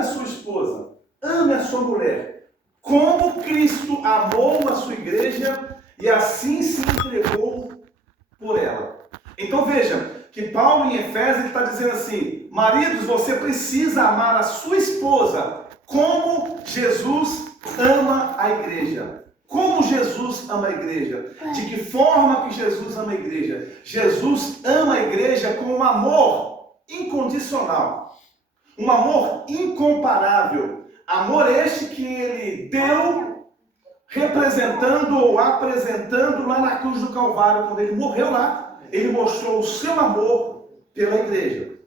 a sua esposa, ame a sua mulher, como Cristo amou a sua igreja e assim se entregou por ela. Então veja, que Paulo em Efésios está dizendo assim: maridos, você precisa amar a sua esposa como Jesus ama a igreja. Como Jesus ama a igreja? De que forma que Jesus ama a igreja? Jesus ama a igreja com um amor incondicional, um amor incomparável, amor este que ele deu representando ou apresentando lá na cruz do Calvário, quando ele morreu lá. Ele mostrou o seu amor pela igreja.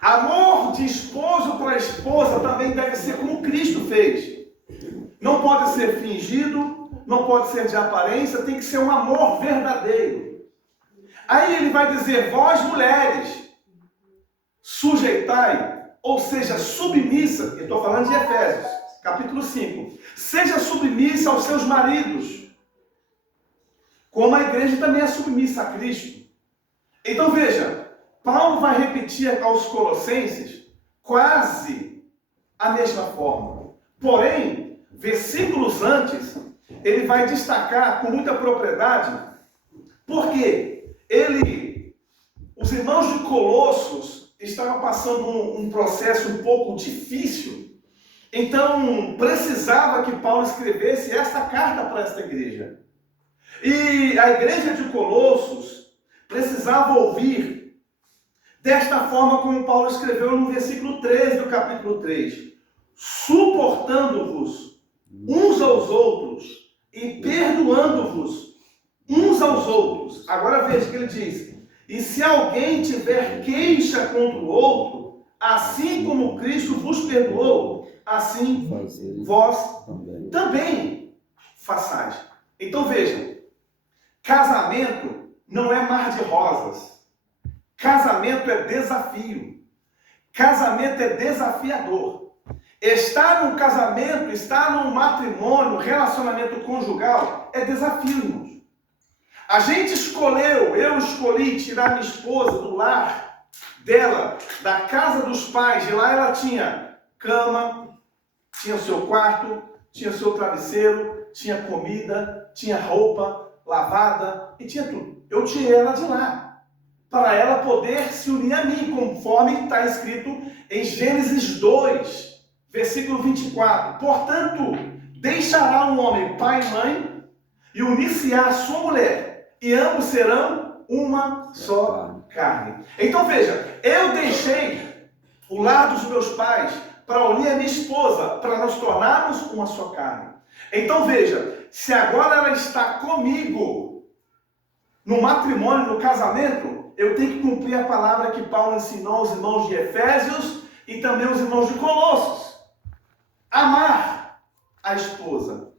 Amor de esposo para esposa também deve ser como Cristo fez. Não pode ser fingido, não pode ser de aparência, tem que ser um amor verdadeiro. Aí ele vai dizer: vós mulheres, sujeitai, ou seja, submissa. Eu estou falando de Efésios, capítulo 5. Seja submissa aos seus maridos, como a igreja também é submissa a Cristo. Então veja, Paulo vai repetir aos Colossenses quase a mesma forma. Porém, versículos antes, ele vai destacar com muita propriedade, porque os irmãos de Colossos estavam passando um processo um pouco difícil. Então, precisava que Paulo escrevesse essa carta para esta igreja. E a igreja de Colossos precisava ouvir desta forma como Paulo escreveu no versículo 13 do capítulo 3. Suportando-vos uns aos outros e perdoando-vos uns aos outros. Agora veja o que ele diz: e se alguém tiver queixa contra o outro, assim como Cristo vos perdoou, assim vós também façais. Então vejam, casamento não é mar de rosas. Casamento é desafio. Casamento é desafiador. Estar num casamento, estar num matrimônio, relacionamento conjugal, é desafio, irmãos. A gente escolheu, eu escolhi tirar minha esposa do lar dela, da casa dos pais. De lá ela tinha cama, tinha o seu quarto, tinha o seu travesseiro, tinha comida, tinha roupa lavada e tinha tudo. Eu tirei ela de lá, para ela poder se unir a mim, conforme está escrito em Gênesis 2, versículo 24. Portanto, deixará um homem pai e mãe, e unir-se-á a sua mulher, e ambos serão uma só carne. Então veja, eu deixei o lar dos meus pais para unir a minha esposa, para nós tornarmos uma só carne. Então veja, se agora ela está comigo no matrimônio, no casamento, eu tenho que cumprir a palavra que Paulo ensinou aos irmãos de Efésios e também aos irmãos de Colossos: amar a esposa.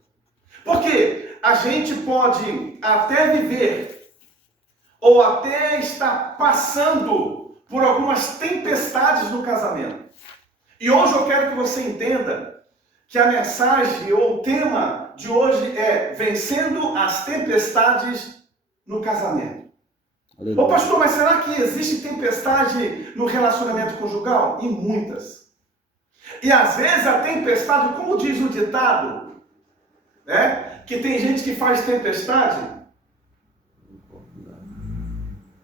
Porque a gente pode até viver ou até estar passando por algumas tempestades no casamento. E hoje eu quero que você entenda que a mensagem ou o tema de hoje é vencendo as tempestades no casamento. Ô pastor, mas será que existe tempestade no relacionamento conjugal? E muitas. E às vezes a tempestade, como diz o ditado, né? Que tem gente que faz tempestade.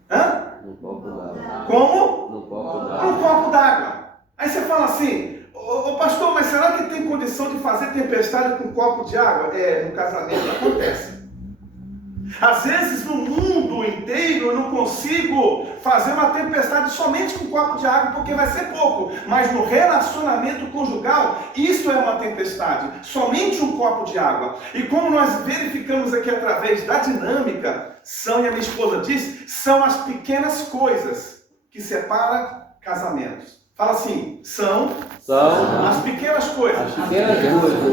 Hã? Como? No copo d'água. Aí você fala assim: ô pastor, mas será que tem condição de fazer tempestade com um copo de água? No casamento acontece. Às vezes no mundo inteiro eu não consigo fazer uma tempestade somente com um copo de água, porque vai ser pouco. Mas no relacionamento conjugal, isso é uma tempestade. Somente um copo de água. E como nós verificamos aqui através da dinâmica, e a minha esposa diz, são as pequenas coisas que separam casamentos. Fala assim, são as pequenas coisas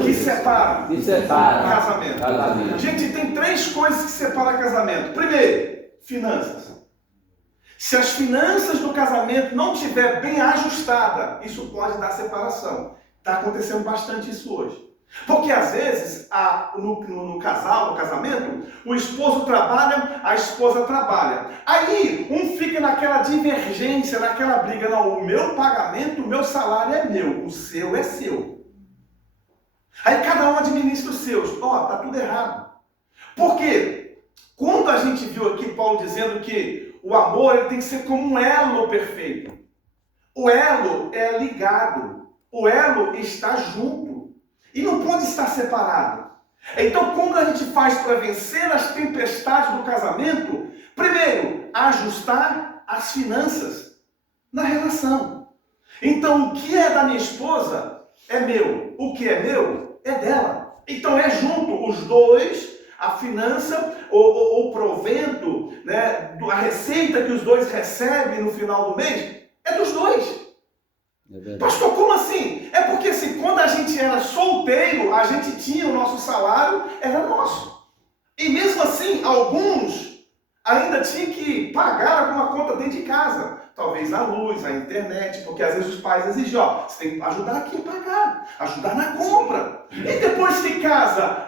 que separam casamento. Gente, tem 3 coisas que separam casamento. Primeiro, finanças. Se as finanças do casamento não estiver bem ajustada, isso pode dar separação. Está acontecendo bastante isso hoje. Porque às vezes, no casamento, o esposo trabalha, a esposa trabalha. Aí, um fica naquela divergência, naquela briga. Não, o meu pagamento, o meu salário é meu, o seu é seu. Aí cada um administra os seus. Tá tudo errado. Por quê? Quando a gente viu aqui Paulo dizendo que o amor ele tem que ser como um elo perfeito. O elo é ligado. O elo está junto. E não pode estar separado. Então, como a gente faz para vencer as tempestades do casamento? Primeiro, ajustar as finanças na relação. Então, o que é da minha esposa é meu. O que é meu é dela. Então, é junto os dois, a finança, o provento, né, a receita que os dois recebem no final do mês, é dos dois. Pastor, como assim? É porque assim, quando a gente era solteiro, a gente tinha o nosso salário, era nosso. E mesmo assim, alguns ainda tinham que pagar alguma conta dentro de casa. Talvez a luz, a internet, porque às vezes os pais exigem, você tem que ajudar aqui a pagar, ajudar na compra. E depois que casa,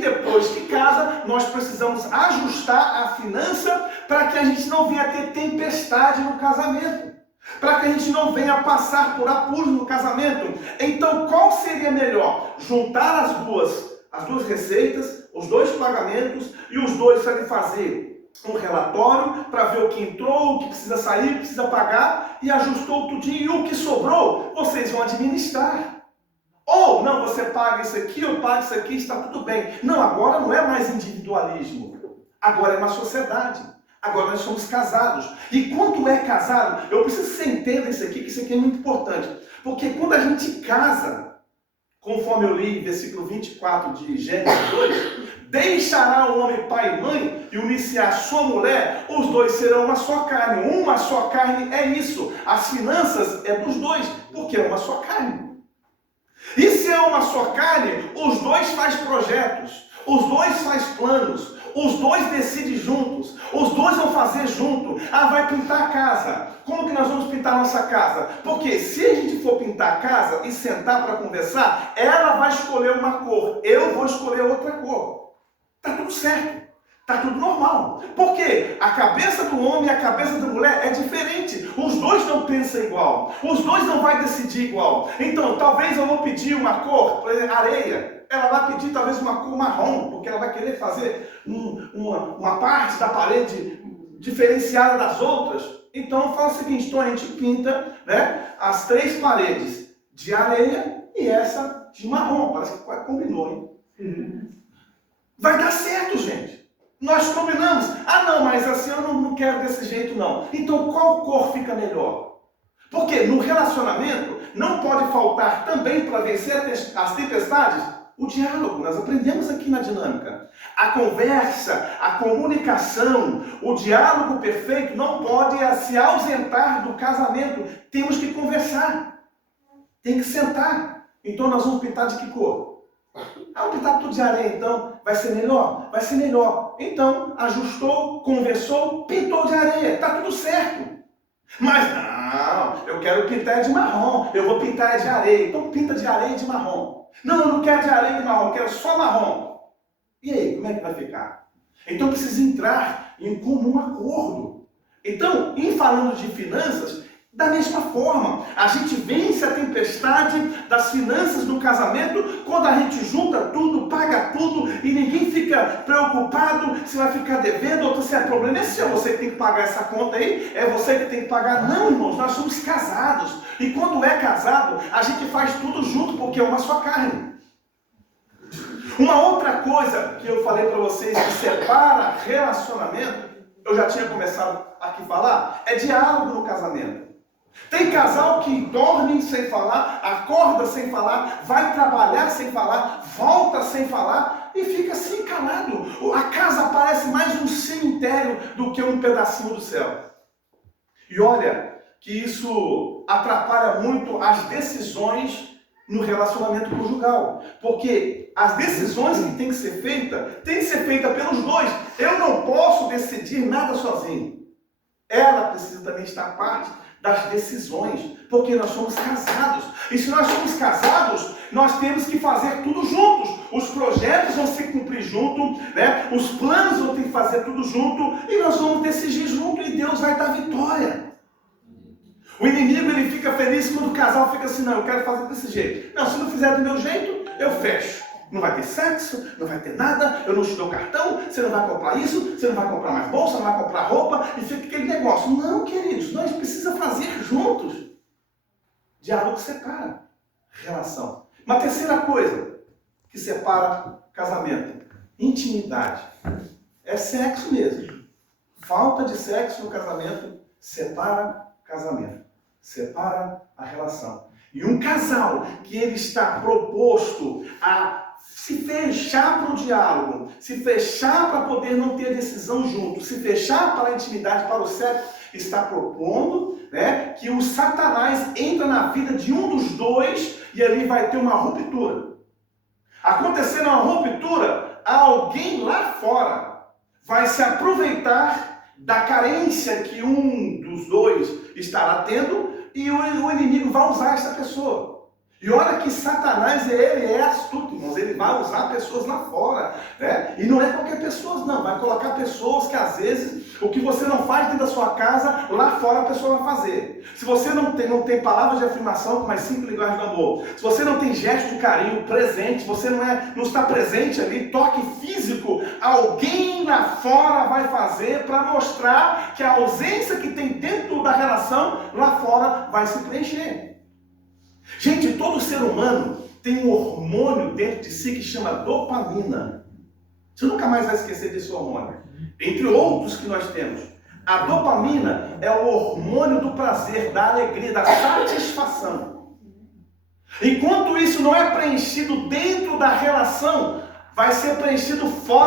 depois que casa, nós precisamos ajustar a finança para que a gente não venha ter tempestade no casamento. Para que a gente não venha passar por apuros no casamento. Então, qual seria melhor? Juntar as duas receitas, os dois pagamentos, e os dois fazer um relatório para ver o que entrou, o que precisa sair, o que precisa pagar, e ajustou tudinho, e o que sobrou, vocês vão administrar. Ou, não, você paga isso aqui, eu pago isso aqui, está tudo bem. Não, agora não é mais individualismo. Agora é uma sociedade. Agora nós somos casados. E quando é casado, eu preciso que você entenda isso aqui, que isso aqui é muito importante. Porque quando a gente casa, conforme eu li em versículo 24 de Gênesis 2, deixará o homem pai e mãe e unir-se a sua mulher, os dois serão uma só carne. Uma só carne é isso. As finanças é dos dois, porque é uma só carne. E se é uma só carne, os dois fazem projetos, os dois fazem planos, os dois decidem juntos, os dois vão fazer junto. Vai pintar a casa. Como que nós vamos pintar a nossa casa? Porque se a gente for pintar a casa e sentar para conversar, ela vai escolher uma cor, eu vou escolher outra cor. Tá tudo certo. Tá tudo normal. Porque a cabeça do homem e a cabeça da mulher é diferente. Os dois não pensam igual. Os dois não vão decidir igual. Então, talvez eu vou pedir uma cor, por exemplo, areia. Ela vai pedir talvez uma cor marrom, porque ela vai querer fazer uma parte da parede diferenciada das outras. Então, eu falo o seguinte, então a gente pinta, né, as 3 paredes de areia e essa de marrom. Parece que combinou, hein? Vai dar certo, gente. Nós combinamos. Não, mas assim eu não quero desse jeito não. Então qual cor fica melhor? Porque no relacionamento não pode faltar também para vencer as tempestades o diálogo. Nós aprendemos aqui na dinâmica. A conversa, a comunicação, o diálogo perfeito não pode se ausentar do casamento. Temos que conversar. Tem que sentar. Então nós vamos pintar de que cor? Vamos pintar tudo de areia, então. Vai ser melhor? Vai ser melhor. Então, ajustou, conversou, pintou de areia. Está tudo certo. Mas não, eu quero pintar de marrom. Eu vou pintar de areia. Então, pinta de areia e de marrom. Não, eu não quero de areia e de marrom. Eu quero só marrom. E aí, como é que vai ficar? Então, precisa entrar em comum acordo. Então, em falando de finanças, da mesma forma, a gente vence a tempestade das finanças do casamento quando a gente junta tudo, paga tudo e ninguém fica preocupado se vai ficar devendo ou se o problema é seu, você que tem que pagar essa conta aí, é você que tem que pagar. Não, irmãos, nós somos casados. E quando é casado, a gente faz tudo junto porque é uma só carne. Uma outra coisa que eu falei para vocês que separa relacionamento, eu já tinha começado aqui a falar, é diálogo no casamento. Tem casal que dorme sem falar, acorda sem falar, vai trabalhar sem falar, volta sem falar e fica assim calado. A casa parece mais um cemitério do que um pedacinho do céu. E olha que isso atrapalha muito as decisões no relacionamento conjugal. Porque as decisões que tem que ser feita pelos dois. Eu não posso decidir nada sozinho. Ela precisa também estar parte das decisões, porque nós somos casados. E se nós somos casados, nós temos que fazer tudo juntos. Os projetos vão se cumprir junto, né? Os planos vão ter que fazer tudo junto, e nós vamos decidir junto, e Deus vai dar vitória. O inimigo, ele fica feliz quando o casal fica assim: não, eu quero fazer desse jeito. Não, se não fizer do meu jeito, eu fecho. Não vai ter sexo, não vai ter nada, eu não te dou cartão, você não vai comprar isso, você não vai comprar mais bolsa, não vai comprar roupa, e fica aquele negócio. Não, queridos, nós precisamos fazer juntos. Diálogo separa relação. Uma terceira coisa que separa casamento: intimidade. É sexo mesmo. Falta de sexo no casamento separa casamento, separa a relação. E um casal que ele está proposto a se fechar para o diálogo, se fechar para poder não ter decisão junto, se fechar para a intimidade, para o sexo, está propondo, né, que o Satanás entra na vida de um dos dois e ali vai ter uma ruptura. Acontecendo uma ruptura, alguém lá fora vai se aproveitar da carência que um dos dois estará tendo e o inimigo vai usar essa pessoa. E olha que Satanás, ele é astuto, irmãos, ele vai usar pessoas lá fora, né? E não é qualquer pessoa, não, vai colocar pessoas que às vezes, o que você não faz dentro da sua casa, lá fora a pessoa vai fazer. Se você não tem palavras de afirmação, como as 5 linguagens do amor, se você não tem gesto de carinho presente, você não está presente ali, toque físico, alguém lá fora vai fazer para mostrar que a ausência que tem dentro da relação, lá fora vai se preencher. Gente, todo ser humano tem um hormônio dentro de si que chama dopamina. Você nunca mais vai esquecer desse hormônio. Entre outros que nós temos. A dopamina é o hormônio do prazer, da alegria, da satisfação. Enquanto isso não é preenchido dentro da relação, vai ser preenchido fora.